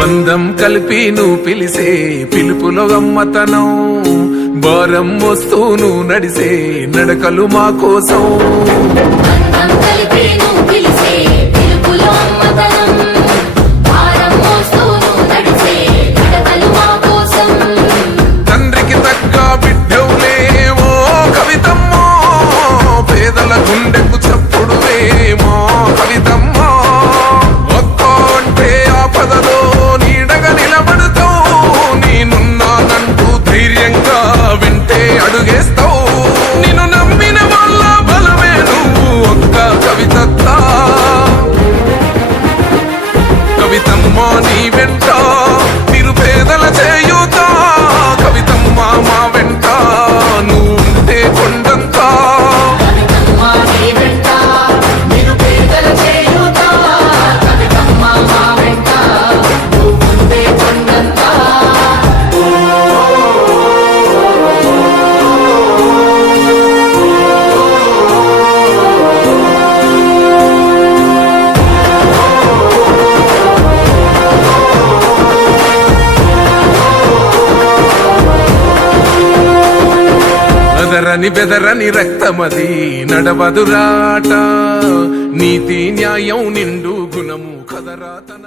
బంధం కలిపి నువ్వు పిలిసే పిలుపులో గమ్మతనం, భారం వస్తూను నడిసే నడకలు మా కోసం. తండ్రికి తగ్గ బిడ్డవులేమో కవితమ్మో, పేదల గుండెకు చప్పుడువేమో కవితమ్మో. ఒక్కో అంటే ఆపదలో నీడగా నిలబడుతావు, నేనున్నానంటూ ధైర్యంగా వింటే అడుగేస్తావు. నిన్ను నమ్మిన వాళ్ళ బలమే నువ్వు ఒక్క కవితత్త. కవితమ్మ నీ వెంట నిరుపేదల చేయూత, కవితమ్మ మా వెంట నువ్వు ఉంటే కొండంతా. బెదరని రక్తమది నడవదురాట, నీతి న్యాయం నిండు గుణము కదరా తన